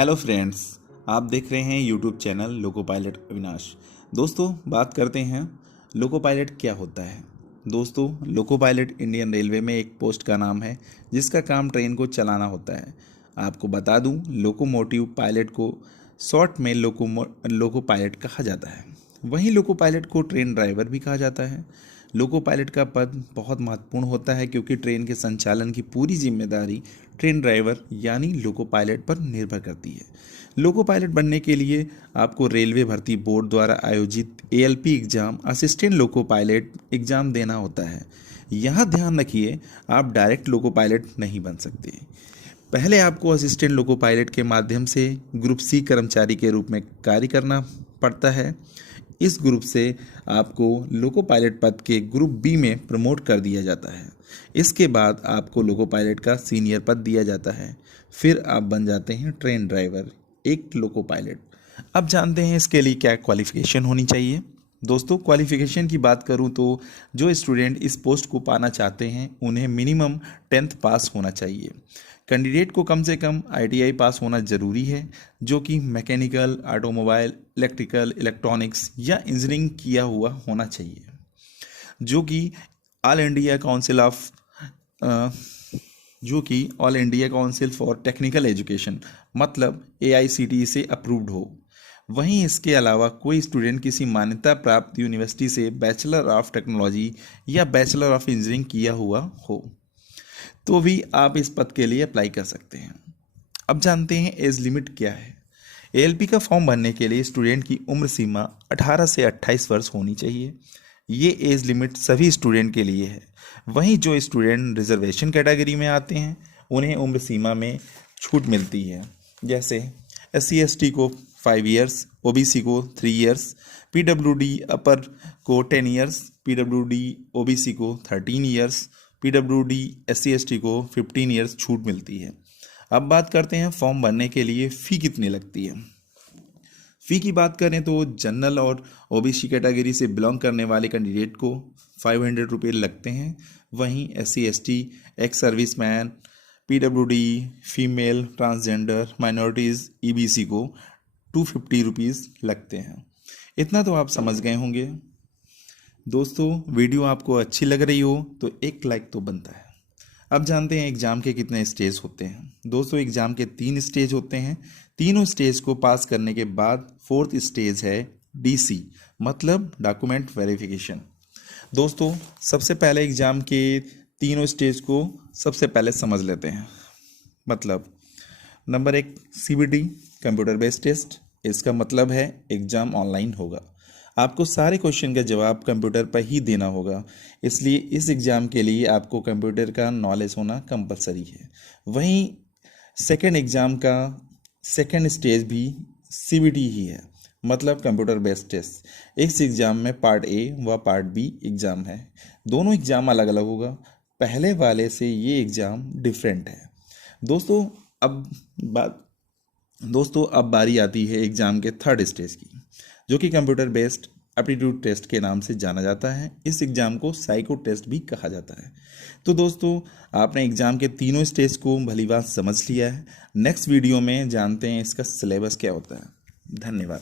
Hello friends, आप देख रहे हैं YouTube channel loco pilot Avinash. दोस्तों, बात करते हैं लोको पायलट क्या होता है। दोस्तों, लोको पायलट इंडियन रेलवे में एक पोस्ट का नाम है जिसका काम ट्रेन को चलाना होता है। आपको बता दूं, लोकोमोटिव पायलट को शॉर्ट में लोको पायलट कहा जाता है। वहीं लोको पायलट को ट्रेन ड्राइवर भी कहा जाता है। लोको पायलट का पद बहुत महत्वपूर्ण होता है क्योंकि ट्रेन के संचालन की पूरी जिम्मेदारी ट्रेन ड्राइवर यानी लोको पायलट पर निर्भर करती है। लोको पायलट बनने के लिए आपको रेलवे भर्ती बोर्ड द्वारा आयोजित ALP exam, assistant loco pilot exam देना होता है। यहाँ ध्यान रखिए, आप डायरेक्ट लोको पायलट नहीं बन सकते। पहले आपको असिस्टेंट लोको पायलट के माध्यम से ग्रुप सी कर्मचारी के रूप में कार्य करना पड़ता है। इस ग्रुप से आपको लोको पायलट पद के ग्रुप बी में प्रमोट कर दिया जाता है। इसके बाद आपको लोको पायलट का सीनियर पद दिया जाता है। फिर आप बन जाते हैं ट्रेन ड्राइवर, एक लोको पायलट। अब जानते हैं इसके लिए क्या क्वालिफिकेशन होनी चाहिए। दोस्तों, क्वालिफिकेशन की बात करूं तो जो स्टूडेंट इस पोस्ट को पाना चाहते हैं उन्हें मिनिमम 10th पास होना चाहिए। कैंडिडेट को कम से कम आईटीआई पास होना जरूरी है, जो कि मैकेनिकल, ऑटोमोबाइल, इलेक्ट्रिकल, इलेक्ट्रॉनिक्स या इंजीनियरिंग किया हुआ होना चाहिए, जो कि all India council for technical education मतलब एआईसीटीई से अप्रूव्ड हो। वहीं इसके अलावा कोई स्टूडेंट किसी मान्यता प्राप्त यूनिवर्सिटी से बैचलर ऑफ टेक्नोलॉजी या बैचलर ऑफ इंजीनियरिंग किया हुआ हो तो भी आप इस पद के लिए अप्लाई कर सकते हैं। अब जानते हैं एज लिमिट क्या है। एएलपी का फॉर्म भरने के लिए स्टूडेंट की उम्र सीमा 18 से 28 वर्ष होनी चाहिए। ये एज लिमिट सभी स्टूडेंट के लिए है। वहीं जो स्टूडेंट रिजर्वेशन कैटेगरी में आते हैं उन्हें उम्र सीमा में छूट मिलती है। जैसे SC/ST को 5 इयर्स, ओबीसी को 3 इयर्स, पीडब्ल्यूडी अपर को 10 इयर्स, पीडब्ल्यूडी ओबीसी को 13 इयर्स, पीडब्ल्यूडी SC/ST को 15 इयर्स छूट मिलती है। अब बात करते हैं फॉर्म भरने के लिए फ़ी कितनी लगती है। फ़ी की बात करें तो जनरल और ओबीसी कैटेगरी से बिलोंग करने वाले कैंडिडेट को 500 रुपये लगते हैं। वहीं SC/ST, ex serviceman, PWD, female, transgender, minorities, EBC को 250 रुपीज़ लगते हैं। इतना तो आप समझ गए होंगे। दोस्तों, वीडियो आपको अच्छी लग रही हो तो एक लाइक तो बनता है। अब जानते हैं एग्ज़ाम के कितने स्टेज होते हैं। दोस्तों, एग्ज़ाम के 3 स्टेज होते हैं। तीनों स्टेज को पास करने के बाद 4th स्टेज है DC मतलब डॉक्यूमेंट वेरिफिकेशन। दोस्तों, सबसे पहले एग्ज़ाम के तीनों स्टेज को सबसे पहले समझ लेते हैं। मतलब number 1 CBT computer based test. इसका मतलब है एग्ज़ाम ऑनलाइन होगा। आपको सारे क्वेश्चन का जवाब कंप्यूटर पर ही देना होगा, इसलिए इस एग्ज़ाम के लिए आपको कंप्यूटर का नॉलेज होना कंपलसरी है। वहीं सेकेंड एग्ज़ाम का सेकेंड स्टेज भी CBT ही है मतलब कंप्यूटर बेस्ड टेस्ट। इस एग्ज़ाम में पार्ट A व पार्ट B एग्ज़ाम है। दोनों एग्ज़ाम अलग अलग होगा। पहले वाले से ये एग्ज़ाम डिफरेंट है। दोस्तों, अब बारी आती है एग्ज़ाम के 3rd स्टेज की, जो कि कंप्यूटर बेस्ड एप्टीट्यूड टेस्ट के नाम से जाना जाता है। इस एग्ज़ाम को साइको टेस्ट भी कहा जाता है। तो दोस्तों, आपने एग्ज़ाम के तीनों स्टेज को भलीभांति समझ लिया है। नेक्स्ट वीडियो में जानते हैं इसका सिलेबस क्या होता है। धन्यवाद।